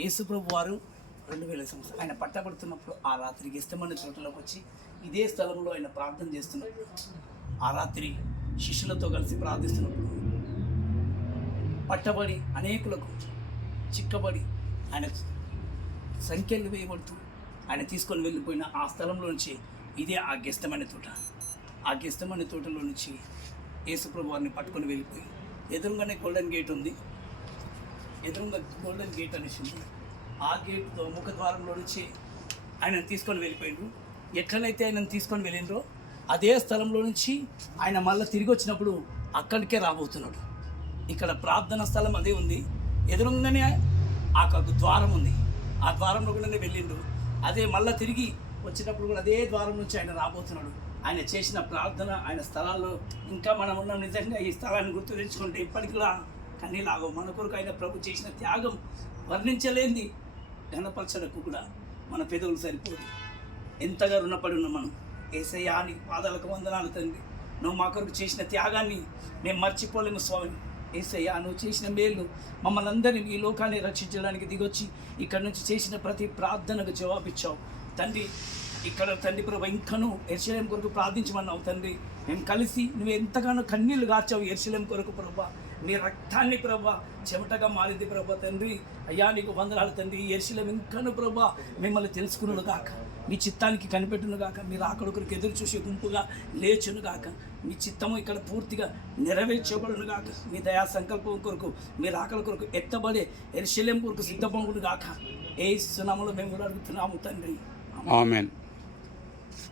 యేసుప్రభు వారు 2000 సంవత్సరాలు ఆయన పట్టబడుతున్నప్పుడు ఆ రాత్రి గెస్తమనే తోటలోకి వచ్చి ఇదే స్థలంలో ఆయన ప్రార్థన చేస్తున్నప్పుడు ఆ రాత్రి శిష్యులతో కలిసి ప్రార్థిస్తున్నప్పుడు పట్టబడి అనేకులకు చిక్కబడి ఆయన సంఖ్యలు వేయబడుతూ ఆయన తీసుకొని వెళ్ళిపోయిన ఆ స్థలంలో నుంచి ఇదే ఆ గెస్తమనే తోట. ఆ గెస్తమనే తోటలో నుంచి యేసుప్రభు వారిని పట్టుకొని వెళ్ళిపోయి ఎదురుగానే గోల్డెన్ గేట్ ఉంది, ఎదురుగా గోల్డెన్ గేట్ అనేసి ఉంది. ఆ గేట్తో ముఖద్వారంలో నుంచి ఆయనను తీసుకొని వెళ్ళిపోయిండ్రు. ఎట్లనైతే ఆయనను తీసుకొని వెళ్ళిండ్రో అదే స్థలంలో నుంచి ఆయన మళ్ళీ తిరిగి వచ్చినప్పుడు అక్కడికే రాబోతున్నాడు. ఇక్కడ ప్రార్థన స్థలం అదే ఉంది, ఎదురుగానే ఆ ద్వారం ఉంది, ఆ ద్వారంలో కూడా వెళ్ళిండ్రు. అదే మళ్ళీ తిరిగి వచ్చినప్పుడు కూడా అదే ద్వారం నుంచి ఆయన రాబోతున్నాడు. ఆయన చేసిన ప్రార్థన ఆయన స్థలాల్లో ఇంకా మనం ఉన్నాం. నిజంగా ఈ స్థలాన్ని గుర్తు తెచ్చుకుంటే ఇప్పటికి కూడా కన్నీలాగో మన కొరకు ఆయన ప్రభు చేసిన త్యాగం వర్ణించలేంది, ఘనపరచడకు కూడా మన పెదవులు సరిపోదు. ఎంతగా రుణపడి ఉన్నాం మనం. యేసయ్యా నీ పాదాలకు వందనాలు తండ్రి, నువ్వు మా కొరకు చేసిన త్యాగాన్ని మేము మర్చిపోలేము స్వామి. యేసయ్యా నువ్వు చేసిన మేలు మమ్మల్ని అందరినీ ఈ లోకాన్ని రక్షించడానికి దిగొచ్చి ఇక్కడ నుంచి చేసిన ప్రతి ప్రార్థనకు జవాబిచ్చావు తండ్రి. ఇక్కడ తండ్రి ప్రభు ఇంకనూ యెరూషలేము కొరకు ప్రార్థించమన్నావు తండ్రి. మేము కలిసి నువ్వు ఎంతగానో కన్నీళ్లు గార్చావు యెరూషలేము కొరకు ప్రభా. నీ రక్తాన్ని ప్రభా చెమటగా మారింది ప్రభా తండ్రి. అయ్యా నీకు వందనాలు తండ్రి. యెరూషలేము ఇంకనూ ప్రభా మిమ్మల్ని తెలుసుకున్నాను గాక, మీ చిత్తానికి కనిపెట్టును గాక, మీరు అక్కడ కొరకు ఎదురు చూసే గుంపుగా లేచును గాక, మీ చిత్తము ఇక్కడ పూర్తిగా నెరవేర్చబడును గాక, మీ దయా సంకల్పం కొరకు మీరు ఆకలి కొరకు ఎత్తబడే యెరూషలేము కొరకు సిద్ధపడును గాక. యేసు నామములో మేము కూడా అడుగుతున్నాము తండ్రి. ఆమేన్.